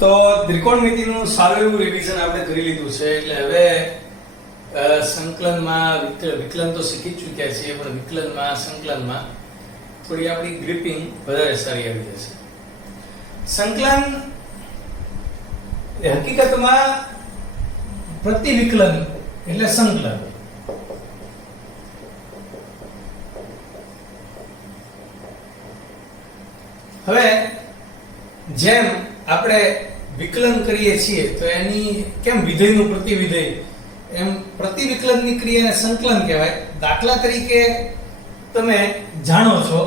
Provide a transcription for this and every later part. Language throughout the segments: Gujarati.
તો ત્રિકોણમિતિનું સારું એવું રિવિઝન આપણે કરી લીધું છે એટલે હવે સંકલનમાં વિકલન તો શીખી ચૂક્યા છીએ પણ વિકલનમાં સંકલનમાં થોડી આપણી ગ્રીપિંગ વધારે સારી આવી જશે. સંકલન એ હકીકતમાં પ્રતિવિકલન એટલે સંકલન. હવે જેમ આપણે વિકલન કરીએ છીએ તો એની કેમ વિધેયનું પ્રતિવિધેય એમ પ્રતિવિકલનની ક્રિયાને સંકલન કહેવાય. દાખલા તરીકે તમે જાણો છો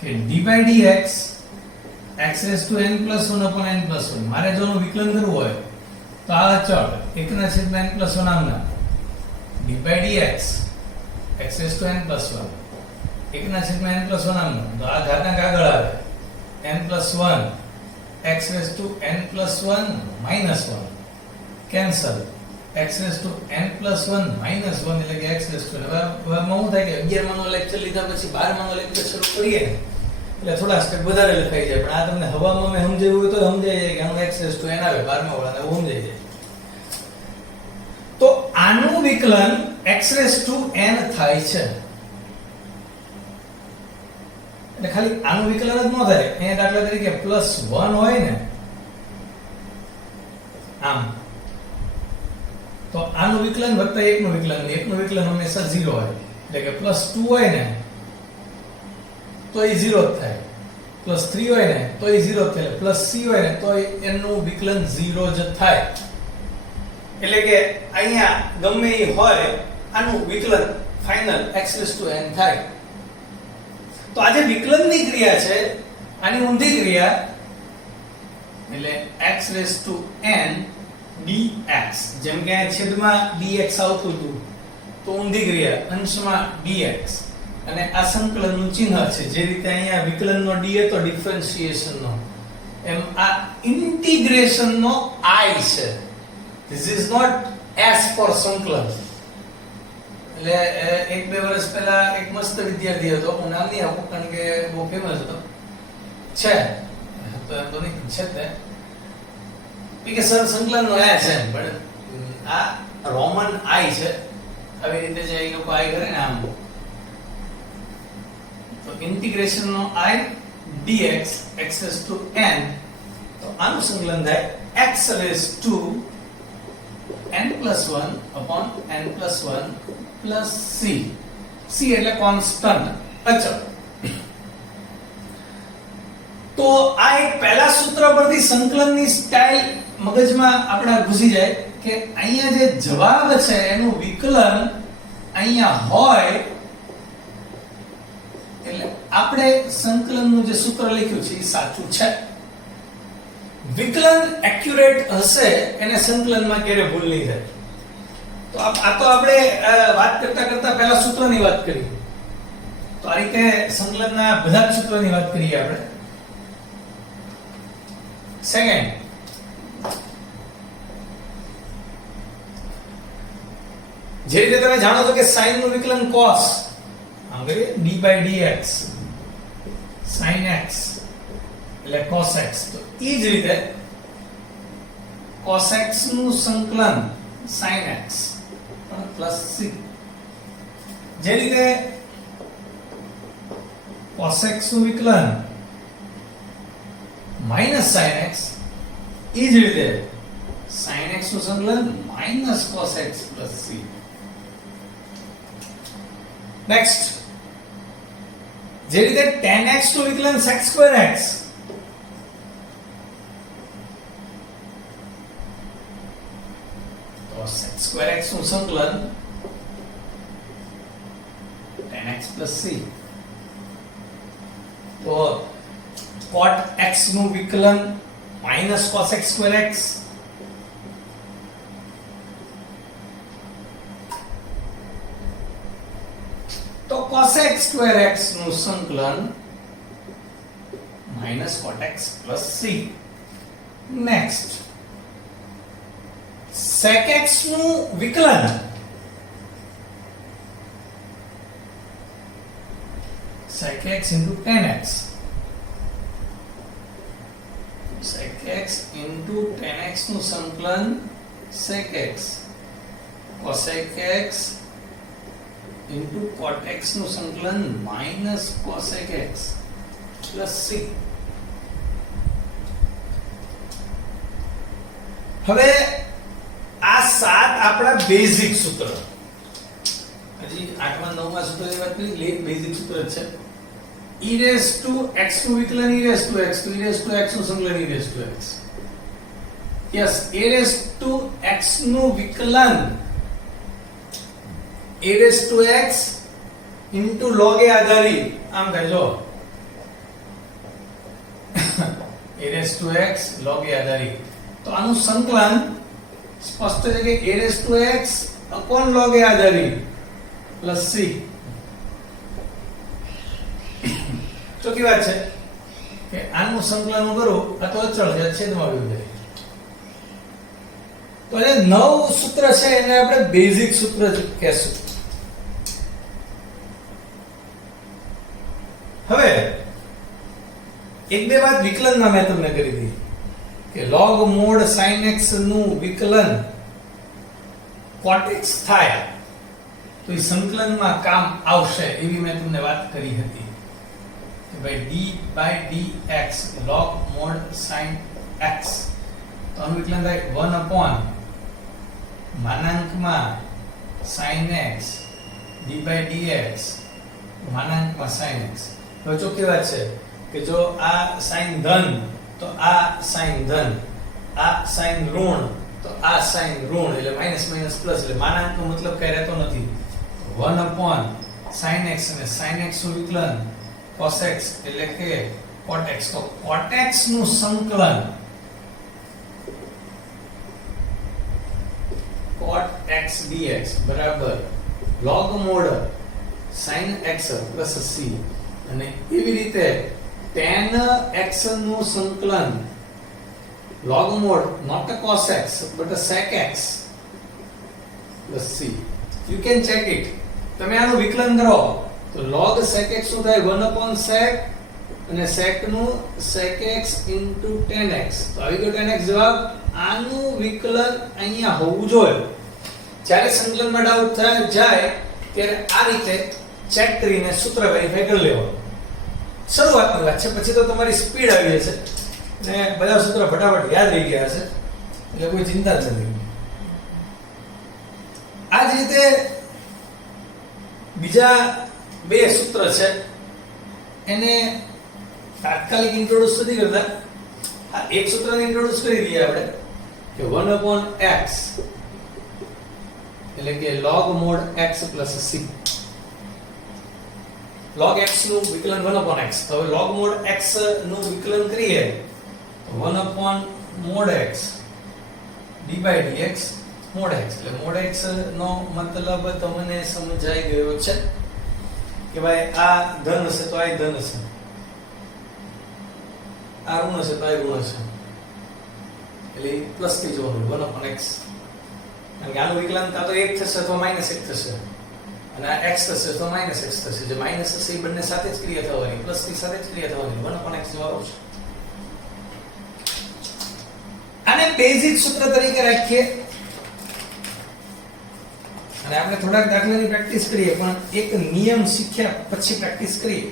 કે d/dx x⁻n+1/n+1 મારે જો વિકલન કરવું હોય તો આ અચળ 1/n+1 આમના d/dx x⁻n+1 1/n+1 આમના તો આ ઘાતાંક આગળ આવે n+1 x⁻n+1 -1 કેન્સલ x⁻n+1 -1 એટલે કે x⁻. હવે શું થાય કે 11 નો લેક્ચર લીધા પછી 12 નો લેક્ચર શરૂ કરીએ ને એટલે થોડા સ્ટેપ વધારે લખાઈ જાય પણ આ તમને હવામાં મેં સમજાવ્યું હોય તો સમજાઈ જાય કે આનું x⁻n આવે 12મા વાળાને સમજાઈ જાય. તો આનું વિકલન x⁻n થાય છે એટલે ખાલી આનું વિકલન જ ન થાય. અહીંયા દાખલા તરીકે +1 હોય ને આમ તો આનું વિકલન વત્તા 1 નું વિકલન 1 નું વિકલન હંમેશા 0 હોય એટલે કે +2 હોય ને તો એ 0 જ થાય, +3 હોય ને તો એ 0 જ થાય, +c હોય ને તો એનું વિકલન 0 જ થાય. એટલે કે અહીંયા ગમે એ હોય આનું વિકલન ફાઇનલ x⁻n થાય. તો આ જે વિકલનની ક્રિયા છે આની ઊંધી ક્રિયા એટલે x⁻n dx જેમ કે આ છેદમાં dx આવતું હતું તો ઊંધી ક્રિયા અંશમાં dx અને આ સંકલનનું ચિહ્ન છે. જે રીતે અહીંયા વિકલનનો d હતો ડિફરન્શિએશનનો એમ આ ઇન્ટિગ્રેશનનો I છે. This is not S for સંકલન. એટલે 1-2 વર્ષ પહેલા એક મસ્ત વિદ્યાર્થી હતો હું નામ નહીં આપું કારણ કે બહુ ફેમસ હતો છે તો એમ તો નહીં છે તે કે સર સંકલનનો આ છે પણ આ રોમન I છે આવી રીતે જે એ લોકો I કરે ને આમ તો integration no I dx x⁻n તો આનું સંકલન થાય x⁻n+1/n+1 c. c એટલે કોન્સ્ટન્ટ અચળ. તો આ એક પહેલા સૂત્ર પરથી સંકલનની સ્ટાઇલ મગજમાં આપણા ઘૂસી જાય કે અહીંયા જે જવાબ છે એનું વિકલન અહીંયા હોય એટલે આપણે સંકલનનું જે સૂત્ર લખ્યું છે એ સાચું છે. વિકલન એક્યુરેટ હશે એને સંકલનમાં ક્યારે ભૂલ નહીં થાય. તો આ તો આપણે વાત કરતા કરતા પહેલા સૂત્રની વાત કરી તો આ રીતે સંકલનના બધા જ સૂત્રોની વાત કરીએ આપણે. સેકન્ડ જે રીતે તમે જાણો છો કે sin નું વિકલન cos હવે d/dx sin x એટલે cos x તો એ જ રીતે cos x નું સંકલન sin x +c. જે રીતે cos x નું વિકલન -sin x એ જ રીતે sin x નું સંકલન -cos x + c. નેક્સ્ટ જે રીતે tan x નું વિકલન sec²x તો sec²x નું સંકલન tan x + c. તો cot x નું વિકલન -cos x²x તો cos⁡x² નું સંકલન -cot x + c. Next sec x નું વિકલન sec x into tan x sec x into tan x નું સંકલન sec x, cosec x into cot x નું સંકલન minus cosec x plus c. હવે આ સાત આપણા બેઝિક સૂત્ર, હજી 8મા 9મા સૂત્રની વાત કરી, એક બેઝિક સૂત્ર છે. e raised to x નું વિકલન e raised to x, તો e raised to x નું સંકલન e raised to x. Yes, a raised to x નું વિકલન a raised to x into log a આધારિત, આમ કહેજો a raised to x log a આધારિત. તો આનું સંકલન સ્પષ્ટ છે કે a raised to x upon log a આધારિત plus c. ચોખ્ખી વાત છે કે આનું સંકલન હું કરું, આ તો અચળ છે, છેદમાં આવી જાય. તો એ 9 સૂત્ર છે એને આપણે બેઝિક સૂત્ર કહેશું. હવે એક બે વાત વિકલનમાં મેં તમને કરી દીધી કે log mod sin x નું વિકલન cot x થાય તો એ સંકલનમાં કામ આવશે, એવી મેં તમને વાત કરી હતી કે ભાઈ d by dx log mod sin x, તો આનું વિકલન થાય 1 upon માનાંકમાં sin x d by dx માનાંકમાં sin x. હવે ચોખ્ખી વાત છે કે જો આ sin ધન તો આ sin ધન, આ sin ઋણ તો આ sin ઋણ, એટલે માઈનસ માઈનસ પ્લસ, એટલે માનાંકનો મતલબ કઈ રહેતો નથી. 1 upon sin x અને sin x નું વિકલન cos x એટલે કે cot x, તો cot x નું સંકલન cot x dx બરાબર log mod sin x plus c, અને એવી રીતે tan x નું સંકલન log mod not a cos x but a sec x plus c. You can check it. તમે આનું વિકલન કરો તો log sec x શું થાય 1 upon sec, અને sec નું sec x into tan x, તો આવી ગયો tan x જવાબ. આનું વિકલન અહીંયા હોવું જોઈએ. જ્યારે સંકલનમાં ડાઉટ જાય ત્યારે આ રીતે ચેક કરીને સૂત્ર વેરીફાઈ કરી લેવાનું. શરૂઆતની વાત છે, પછી તો તમારી સ્પીડ આવી જશે ને બધા સૂત્ર ફટાફટ યાદ રહી ગયા હશે, એટલે કોઈ ચિંતા જ નથી. આ જ રીતે બીજા બે સૂત્ર છે, એને તાત્કાલિક ઇન્ટ્રોડ્યુસ નથી કરતા. આ એક સૂત્રને ઇન્ટ્રોડ્યુસ કરી દઈએ આપણે કે 1 upon x એટલે કે log mod x plus c. log x નું વિકલન 1 upon x, તો હવે log mod x નું વિકલન કરીએ તો 1 upon mod x d by dx mod x, એટલે mod x નો મતલબ તમને સમજાઈ ગયો છે કે ભાઈ આ ધન હશે તો આ ધન હશે, આ ઋણ હશે તો આ ઋણ હશે, એટલે પ્લસ થી જોવાનું 1 upon x. કારણ કે આનું વિકલન કાં તો 1 થશે અથવા -1 થશે, અને આ x થશે તો -x થશે. જે માઈનસ હશે એ બંને સાથે જ ક્રિયા થવાની, પ્લસ ની સાથે જ ક્રિયા થવાની. 1 upon x જવાબ આવશે. આને બેઝિક સૂત્ર તરીકે રાખીએ અને આપણે થોડાક દાખલાની પ્રેક્ટિસ કરીએ, પણ એક નિયમ શીખ્યા પછી પ્રેક્ટિસ કરીએ.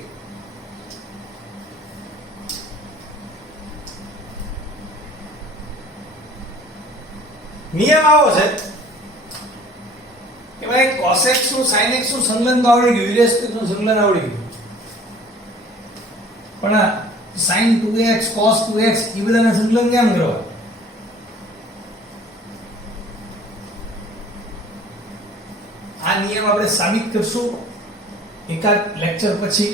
નિયમ આવો છે કે ભાઈ cos x નું sin x નું સંકલન તો આવડી ગયું, e raised to x નું સંકલન આવડી ગયું, પણ આ sin 2x cos 2x એ બધાના સંકલન કેમ કરવા? આ નિયમ આપણે સાબિત કરશું એકાદ લેક્ચર પછી.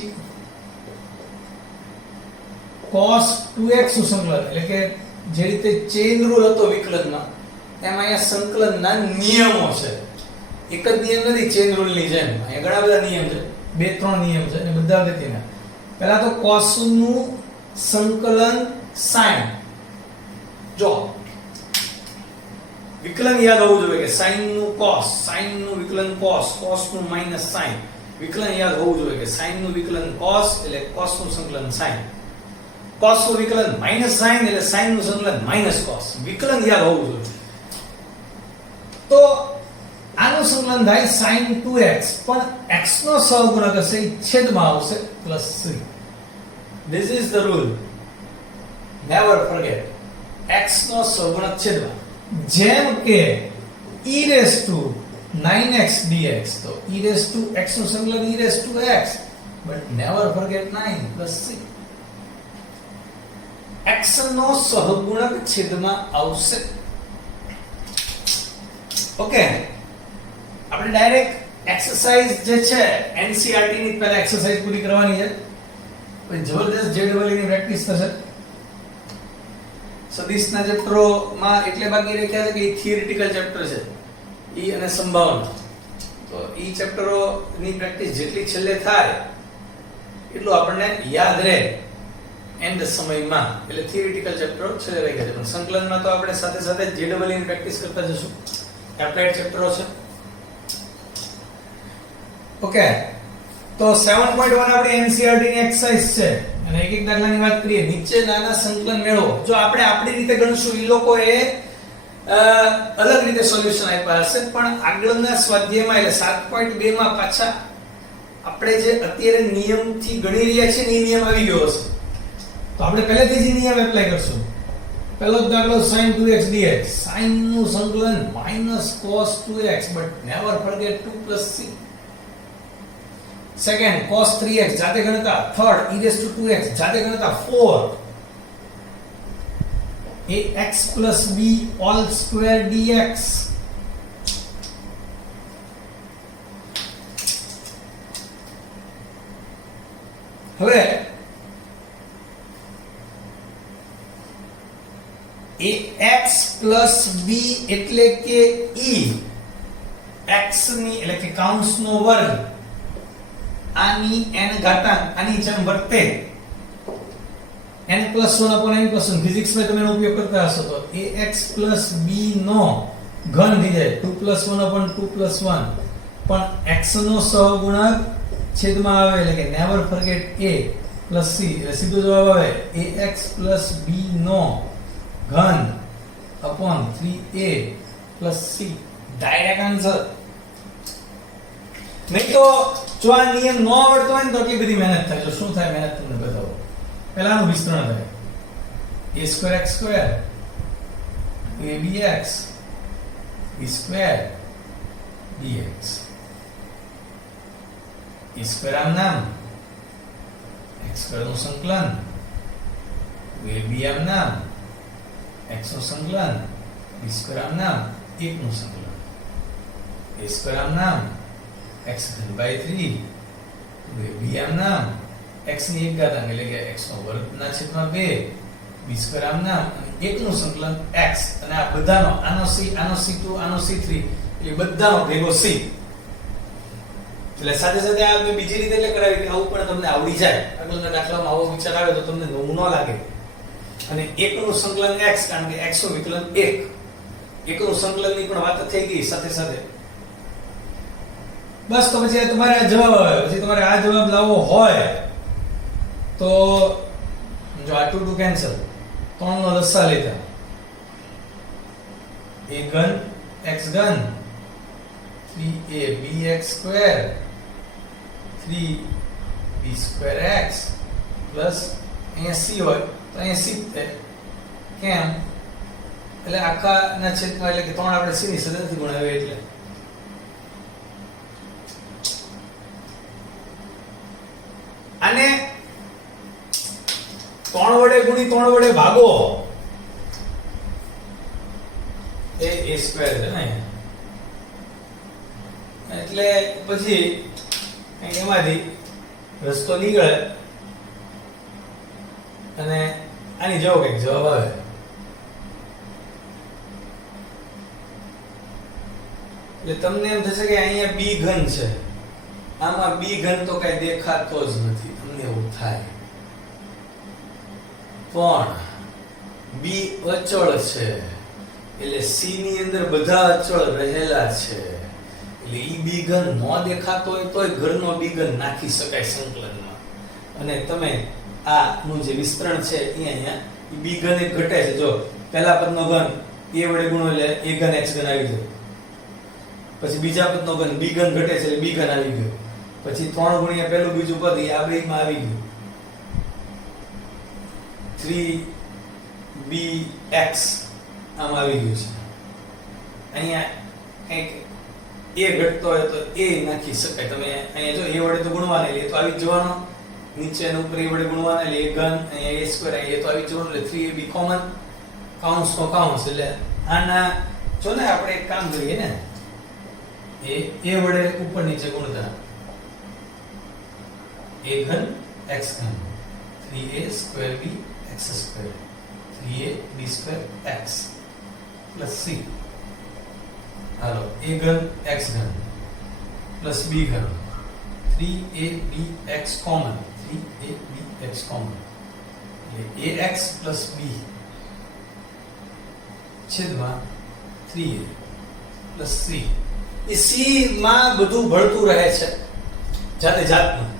cos 2x નું સંકલન એટલે કે જે રીતે ચેઇન રૂલ હતો વિકલનમાં, એમાં અહીંયા સંકલનના નિયમો છે. એક જ નિયમ નથી ચેઇન રૂલ ની જેમ, અહીંયા ઘણા બધા નિયમ છે, 2-3 નિયમ છે અને બધા અગત્યના. પહેલા તો cos નું સંકલન sin. જો વિકલન યાદ હોવું જોઈએ કે sin નું cos, sin નું વિકલન cos, cos નું minus sin. વિકલન યાદ હોવું જોઈએ કે sin નું વિકલન cos એટલે cos નું સંકલન sin. cos નું વિકલન માઈનસ sin એટલે sin નું સંકલન માઈનસ cos. વિકલન યાદ હોવું જોઈએ. તો આનું સંકલન થાય sin 2x પણ x નો સહગુણક હશે એ છેદમાં આવશે +3. This is the rule. Never forget. x નો સહગુણક છેદમાં. જેમ કે e raised to 9x dx, તો e raised to x નું સંકલન e raised to x, but never forget 9 + 3. x નો સહગુણક છેદમાં આવશે. ઓકે, આપણે ડાયરેક્ટ એક્સરસાઇઝ જે છે NCERT ની પહેલા એક્સરસાઇઝ પૂરી કરવાની છે, પછી જબરદસ્ત JEE ની પ્રેક્ટિસ થશે. સદિશના ચેપ્ટરોમાં એટલે બાકી રાખ્યા છે કે એ થિયરિટિકલ ચેપ્ટર છે, ઈ અને સંભાવના. તો ઈ ચેપ્ટરો ની પ્રેક્ટિસ જેટલી છેલ્લે થાય એટલું આપણને યાદ રહે એન્ડ સમયમાં. એટલે થિયરિટિકલ ચેપ્ટરો છેલ્લે રાખ્યા છે, પણ સંકલનમાં તો આપણે સાથે સાથે JEE ની પ્રેક્ટિસ કરતા જશું. એપ્લાઇડ ચેપ્ટરો છે. ઓકે, તો 7.1 આપણી NCERT ની એક્સરસાઇઝ છે અને એક એક દાખલાની વાત કરીએ. નીચે નાના સંકલન મેળવો. જો આપણે આપણી રીતે ગણશું, ઈ લોકોએ અલગ રીતે સોલ્યુશન આપ્યા હશે, પણ આગળના સ્વાધ્યાયમાં એટલે 7.2 માં પાછા આપણે જે અત્યારે નિયમથી ગણી રહ્યા છીએ ને એ નિયમ આવી ગયો હશે. તો આપણે પહેલેથી જ નિયમ એપ્લાય કરશું. પહેલો દાખલો sin 2x dx. sin નું સંકલન -cos 2x, but never forget 2 + c. Second cos 3x જાતે ગણતા. Third e raised to 2x જાતે ગણતા. Fourth ax + b all square dx. હવે ax + b એટલે કે e x ની એટલે કે કૌંસનો વર્ગ આની n ઘાતાંક આની જેમ વર્તે. n + 1/n + 1 ફિઝિક્સમાં તમે એનો ઉપયોગ કરતા હશો તો ax + b નો ઘન થઈ જાય 2 + 1/2 + 1. પણ x નો સહગુણક છેદમાં આવે એટલે કે નેવર ફોરગેટ a + c. એટલે સીધો જવાબ આવે ax + b નો ઘન upon 3a + c. Direct answer. નહીં તો જો આ નિયમ ન આવડતો હોય ને તો એટલી બધી મહેનત થાય. તો શું થાય મહેનત તમને બતાવો. પહેલાનું વિસ્તરણ થાય a2x2 abx b2 dx. a2 આમ નામ, x2 નું સંકલન, ab આમ નામ, x નું સંકલન, b2 આમ નામ, 1 નું સંકલન. a2 આમ નામ x/3 b આમ નામ x ની એક ઘાતાંક એટલે કે x નો વર્ગ ના છેદમાં 2 b2 આમ નામ અને 1 નું સંકલન x. અને આ બધાનો આનો c, આનો c2, આનો c3 એટલે બધાનો ભેગો c. એટલે સાથે સાથે આ મેં બીજી રીતે એટલે કરાવી કે આવું પણ તમને આવડી જાય. આગળના દાખલામાં આવો વિચાર આવે તો તમને નવું ન લાગે. અને 1 નું સંકલન x, કારણ કે x નું વિકલન 1. 1 નું સંકલન ની પણ વાત થઈ ગઈ સાથે સાથે. બસ તો પછી તમારે આ જવાબ આવે. પછી તમારે આ જવાબ લાવવો હોય તો જો આ 2 કેન્સલ, 3 નો લસા લેતા a ઘન x ઘન 3abx2 3b2x પ્લસ અહીંયા c હોય તો અહીંયા c કેમ એટલે આખા ના છેદમાં એટલે કે 3 આપણે c ની સદનથી ગુણાવીએ એટલે અને 3 વડે ગુણી 3 વડે ભાગો એ a2 છે ને એટલે પછી એમાંથી રસ્તો નીકળે અને આની જેવો કંઈક જવાબ આવે. એટલે તમને એમ થશે કે અહીંયા b ઘન છે, આમાં b ઘન તો કઈ દેખાતો જ નથી, તમને એવું થાય. પણ b અચળ છે એટલે c ની અંદર બધા અચળ રહેલા છે. એટલે ઈ b ઘન ન દેખાતો હોય તોય ઘરનો b ઘન નાખી શકાય સંકલનમાં. અને તમે આ નું જે વિસ્તરણ છે અહીંયા ઈ b ઘન એક ઘટે છે. જો પહેલા પદનો ઘન a વડે ગુણો એટલે a ઘન x ઘન આવી ગયો. પછી બીજા પદનો ઘન b ઘન ઘટે છે એટલે b ઘન આવી ગયો. પછી 3 ગુણ્યા પહેલું બીજું પદ એ આ બેમાં આવી ગયું. 3bx આમ આવી ગયું છે. અહીંયા કંઈક a ઘટતો હોય તો a નાખી શકાય. તમે અહીંયા જો a વડે તો ગુણવાના એટલે તો આવી જ જવાનો. નીચે અને ઉપર a વડે ગુણવાના એટલે a ઘન, અહીંયા a સ્ક્વેર, અહીંયા તો આવી જ જવાનું એટલે 3ab કોમન. કાઉન્સ નો કાઉન્સ એટલે આના જો ને આપણે એક કામ કરીએ ને, a વડે ઉપર નીચે ગુણતા a ઘન x ઘન 3a square b x square 3a b square x plus c. Hello a ઘન x ઘન પ્લસ b ઘન 3ab x common 3ab x common એટલે ax પ્લસ b છેદમાં 3a પ્લસ c. એ c માં બધું ભળતું રહે છે જાતે જાતનું.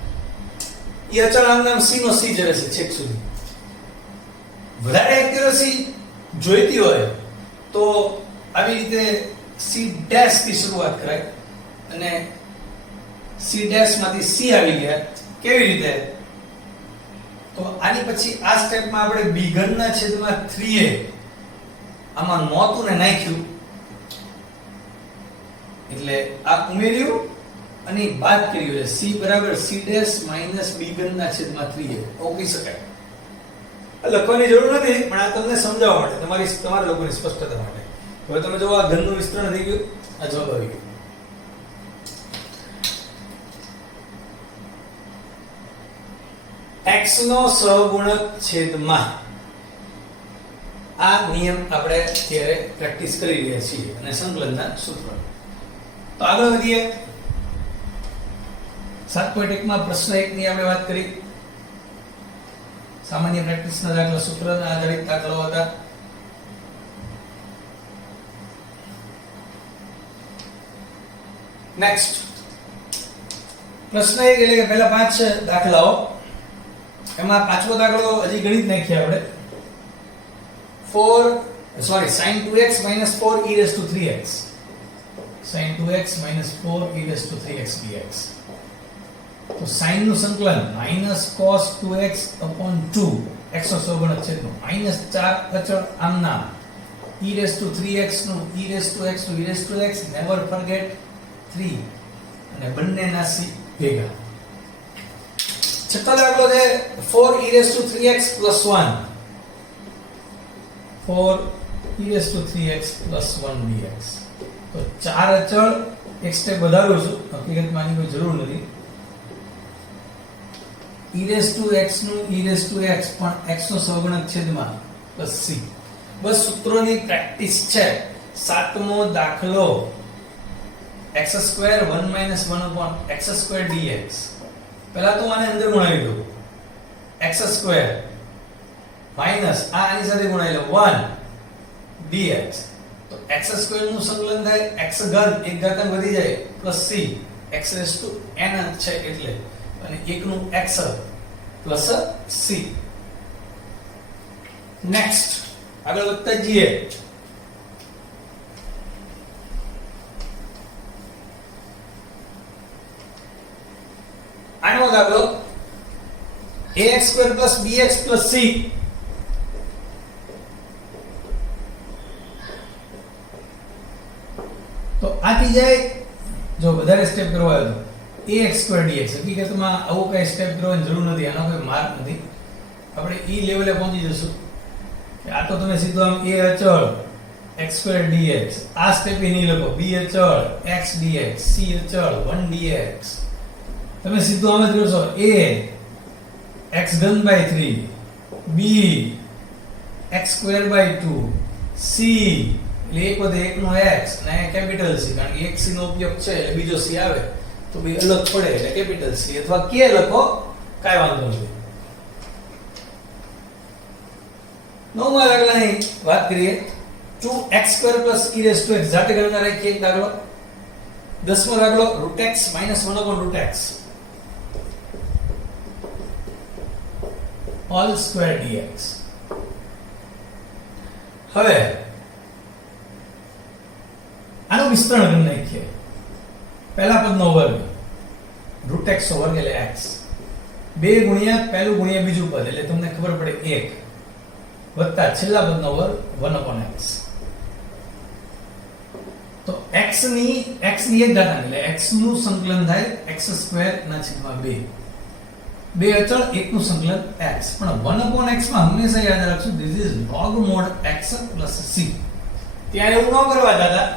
એ અચળ આમ નામ c નો c જ રહે છે છેક સુધી. વધારે એક્યુરસી જોઈતી હોય તો આવી રીતે c ડેશ થી શરૂઆત કરાય અને c ડેશ માંથી c આવી ગયા. કેવી રીતે? તો આની પછી આ સ્ટેપમાં આપણે b ઘન ના છેદમાં 3a આમાં નહોતું ને નાખ્યું એટલે આ ઉમેર્યું અને બાદ કર્યું એટલે c બરાબર c ડેશ માઈનસ b ઘન ના છેદમાં 3a એવું કહી શકાય. લખવાની જરૂર નથી પણ આ તમને સમજાવવા માટે, તમારા લોકોની સ્પષ્ટતા માટે. હવે તમે જો આ ઘનનું વિસ્તરણ થઈ ગયું, આ જવાબ આવી ગયો. x નો સહગુણક છેદમાં આ નિયમ આપણે અત્યારે પ્રેક્ટિસ કરી રહ્યા છીએ અને સંકલનના સૂત્ર. તો આગળ વધીએ. 7.1 માં પ્રશ્ન 1 ની આપણે વાત કરી. સામાન્ય પ્રેક્ટિસના દાખલા સૂત્રના આધારિત દાખલાઓ હતા. નેક્સ્ટ પ્રશ્ન 1 એટલે કે પહેલા 5 દાખલાઓ. એમાં પાંચમો દાખલો હજી ગણિત નાખ્યા આપણે. sin 2x 4 e raised to 3x sin 2x 4 e raised to 3x dx. તો sin નું સંકલન -cos 2x upon 2 x નો સહગુણક છેદનો -4 અચળ આમના e raised to 3x નું e raised to x નું e raised to x never forget 3 અને બંનેના c ભેગા. છઠ્ઠો દાખલો છે 4 e raised to 3x plus 1 4 e raised to 3x plus 1 dx. તો ચાર અચળ એક સ્ટેપ વધારું છું, હકીકતમાં આની કોઈ જરૂર નથી. e raised to x નું e raised to x પણ x નો સહગુણક છેદમાં plus c. બસ સૂત્રોની પ્રેક્ટિસ છે. સાતમો દાખલો x² 1 - 1 upon x² dx. પહેલા તો આને અંદર ગુણાવી દો x² માઈનસ આની સાથે ગુણાવી લો 1 dx. તો x² નું સંકલન થાય x ઘન એક ઘાતાંક વધી જાય plus c x raised to n છે એટલે અને 1 નું x પ્લસ c. નેક્સ્ટ આગળ વધતા જઈએ. આનો દાખલો ax² + bx + c. તો આથી જાય જો વધારે સ્ટેપ કરવા હોય તો ax² dx. હકીકતમાં આવો કઈ સ્ટેપ કરવાની જરૂર નથી, આનો કોઈ માર્ક નથી. આપણે ઈ લેવલે પહોંચી જશું કે આ તો તમે સીધું આમ a અચળ x² dx આ સ્ટેપ એ નહીં લખો. b અચળ x dx c અચળ 1 dx. તમે સીધું આમ જ કરશો a x ઘન by 3 b x² by 2 c એટલે એક વધે એક નો x અને કેપિટલ c, કારણ કે એક c નો ઉપયોગ છે એટલે બીજો c આવે તો બે અલગ પડે એટલે કેપિટલ c અથવા k લખો, કાઈ વાંધો નથી. નવમા દાખલાની વાત કરીએ. 2x² + e raised to x જાતે ગણના રાખીએ એક દાખલો. 10મો દાખલો √x - 1 / √x. Whole square dx. હવે આનું વિસ્તરણ કરી નાખીએ. પહેલા પદનો વર્ગ રૂટ x વર્ગ એટલે x, 2 ગુણ્યા પહેલું ગુણ્યા બીજું પદ એટલે તમને ખબર પડે 1 વત્તા છેલ્લા પદનો વર્ગ 1/x. તો x ની એક ઘાતાંક એટલે x નું સંકલન થાય x² ના છેદમાં 2. 2 અચળ 1 નું સંકલન x. પણ 1/x માં હંમેશા યાદ રાખજો this is log mod x + c. ત્યાં એવું ન કરવા દાદા.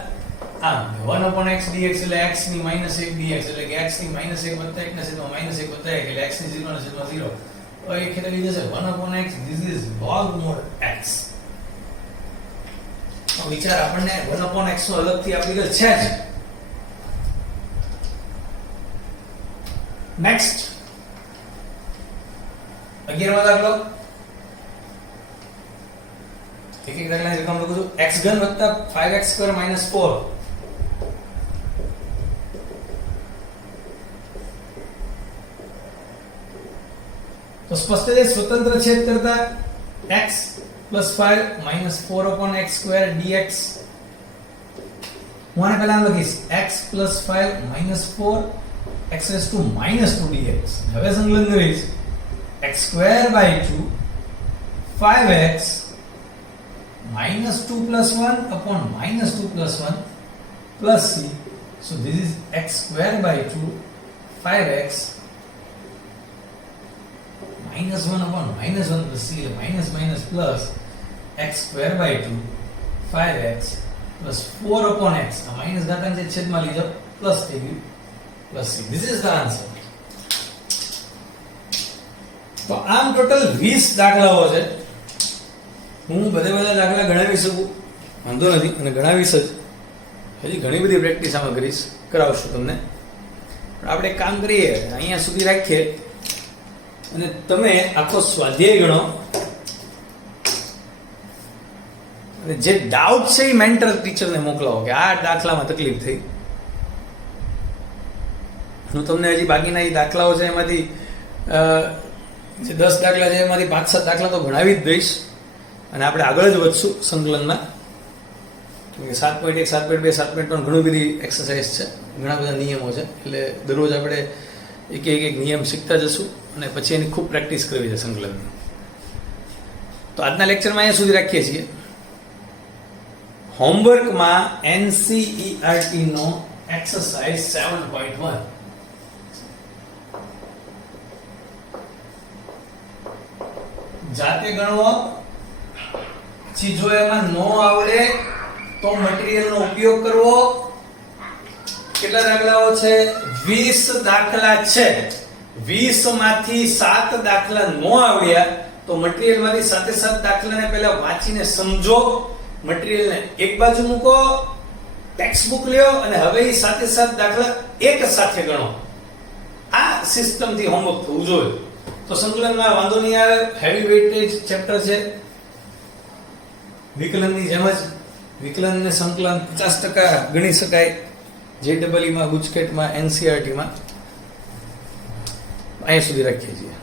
આમ 1/x dx એટલે x ની -1 dx એટલે કે x ની -1 વત્તા 1 ના છેદમાં -1 વત્તા 1 એટલે x ની 0 ના છેદમાં 0. તો એ ખેલી જશે 1/x this is log mod x. વિચાર આપણને 1/x નો અલગથી આપી ગયેલ છે જ. નેક્સ્ટ 11મો દાખલો. એક દાખલાની રકમ લખું છું. x3 + 5x² - 4. તો સ્પષ્ટ છે સ્વતંત્ર છેદ કરતા x + 5 - 4/x² dx. હું આને પહેલા લખીશ x + 5 - 4 x⁻² dx. હવે સંકલન કરીશ x² / 2 5x -2 + 1 -2 + 1 plus c. So this is x² / 2 5x -1/-1 plus c minus plus x² / 2 5x plus 4/x. આ માઈનસ ઘાતાંક છે છેદમાં લીધો પ્લસ થઈ ગયું plus c. This is the answer. તો આમ ટોટલ 20 દાખલાઓ છે. હું બધા દાખલા ગણાવી શકું, વાંધો નથી, અને ગણાવીશ જ. હજી ઘણી બધી પ્રેક્ટિસ આમાં કરીશ, કરાવશું તમને. પણ આપણે એક કામ કરીએ, અહીંયા સુધી રાખીએ અને તમે આખો સ્વાધ્યાય ગણો અને જે ડાઉટ છે એ મેન્ટર ટીચરને મોકલાવો કે આ દાખલામાં તકલીફ થઈ. હું તમને હજી બાકીના જે દાખલાઓ છે એમાંથી જે 10 દાખલા છે એમાંથી 5-7 દાખલા તો ગણાવી જ દઈશ અને આપણે આગળ જ વધશું સંકલનમાં. 7.1, 7.2, 7.3 ઘણી બધી એક્સરસાઇઝ છે, ઘણા બધા નિયમો છે, એટલે દરરોજ આપણે એક નિયમ શીખતા જશું અને પછી એની ખૂબ પ્રેક્ટિસ કરવી છે સંકલનની. તો આજના લેક્ચરમાં અહીંયા સુધી રાખીએ છીએ. હોમવર્કમાં NCERT નો એક્સરસાઇઝ 7.1 જાતે ગણવો. પછી જો એમાં નો આવડે તો મટીરીયલનો ઉપયોગ કરવો. કેટલા દાખલાઓ છે? 20 દાખલા છે. 20 માંથી 7 દાખલા નો આવડ્યા તો મટીરીયલ માંથી 7 દાખલાને પહેલા વાંચીને સમજો, મટીરીયલને એક બાજુ મૂકો, ટેક્સ્ટ બુક લ્યો અને હવે એ 7 દાખલા એક સાથે ગણો. આ સિસ્ટમથી હોમવર્ક થવું જોઈએ. તો સંકલનમાં વાંધો નહીં આવે. હેવી વેઇટેજ ચેપ્ટર છે. વિકલનની જેમ જ વિકલન ને સંકલન 50% ગણી શકાય. JEE માં, ગુજકેટમાં, NCERT માં. અહીંયા સુધી રાખીએ છીએ.